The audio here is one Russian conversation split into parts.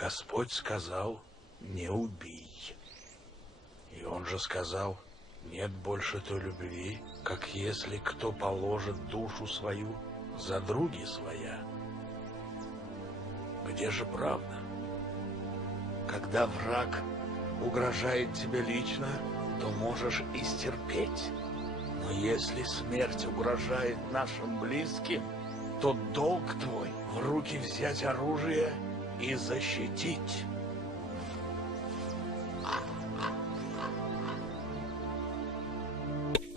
Господь сказал: не убий. И он же сказал: нет больше той любви, как если кто положит душу свою за други своя. Где же правда? Когда враг угрожает тебе лично, то можешь и стерпеть. Но если смерть угрожает нашим близким, то долг твой в руки взять оружие и защитить.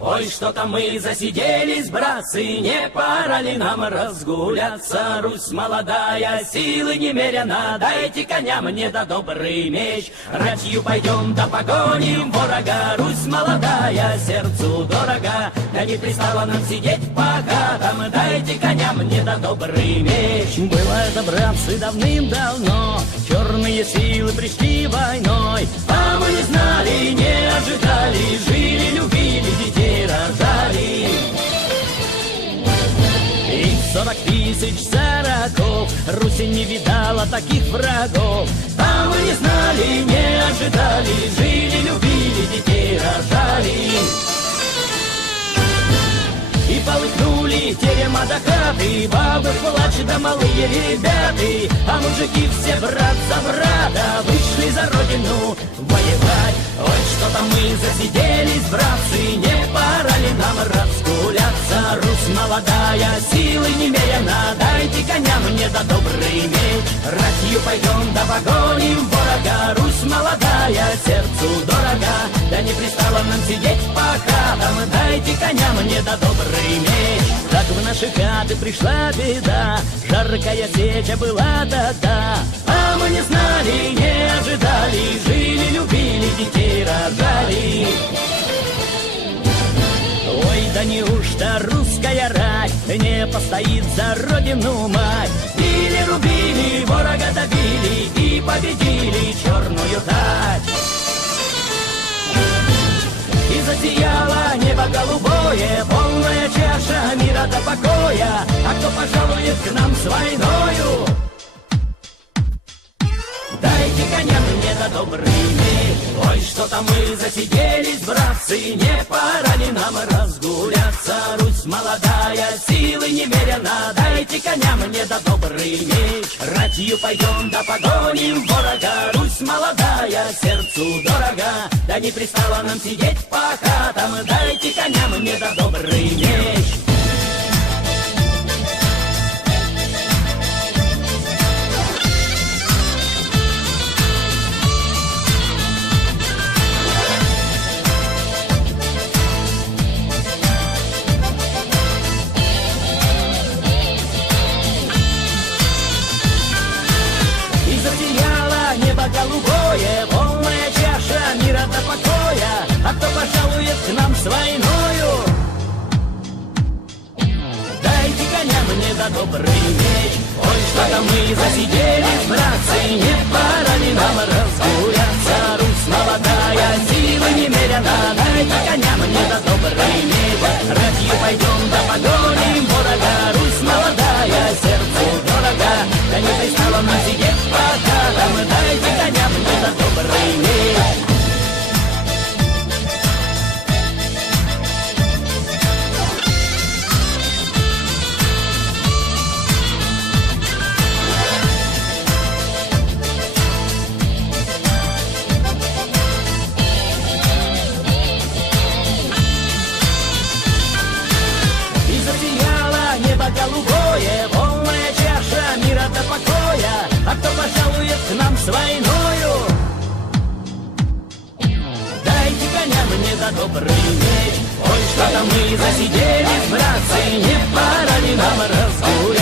Ой, что-то мы засиделись, братцы, не пора ли нам разгуляться? Русь молодая, силы немерено, дайте коня мне да добрый меч. Ратью пойдем да погоним ворога, Русь молодая, сердцу дорога. Да не пристало нам сидеть по хатам, дайте коня мне да добрый меч. Было это, братцы, давным-давно, черные силы пришли войной, а мы не знали, не ожидали, жили, любили, детей рожали. И 40 тысяч сороков Руси не видала таких врагов, а мы не знали, не ожидали, жили, любили, детей рожали. И полыхнули терема до хаты, бабы плачут да малые ребята, а мужики все брат за брата вышли за родину воевать. Ой, что-то мы засиделись, братцы, не пора ли нам разгуляться? Русь молодая, силы немерено, дайте коня мне да добрый меч. Ратью пойдем да погоним ворога, Русь молодая, сердцу дорога. Да не пристало нам сидеть по хатам, дайте коня мне да добрый меч. Так в наши хаты пришла беда, жаркая сеча была тогда, а мы не знали, не ожидали, жили, любили, детей рожали. Ой, да неужто русская рать не постоит за родину мать? Били, рубили, ворога добили и победили черную тать. И засияло небо голубое, полная чаша мира до покоя. А кто пожалует к нам с войною? Дайте коня мне да добрый меч. Ой, что-то мы засиделись, братцы, не пора ли нам разгуляться? Русь молодая, силы немерено, дайте коня мне да добрый меч. Ратью пойдем да погоним ворога, Русь молодая, сердцу дорога. Да не пристало нам сидеть по хатам, дайте коня мне да добрый меч. Голубое, полная чаша мира до покоя. А кто пожалует к нам с войною? Дайте коня мне да добрый меч. Ой, что-то мы засиделись, братцы, не пора ли нам разгуляться? Русь молодая, силы немерено, дайте коня мне да добрый меч. Ратью пойдем да погоним ворога, Русь молодая, сердцу дорога. Да не пристало нам сидеть по хатам, дайте коня мне да добрый меч. Голубое, полная чаша мира до покоя. А кто пожалует к нам с войною? Дайте коня мне да добрый меч. Ой, что-то мы засиделись, братцы, не пора ли нам разгулять?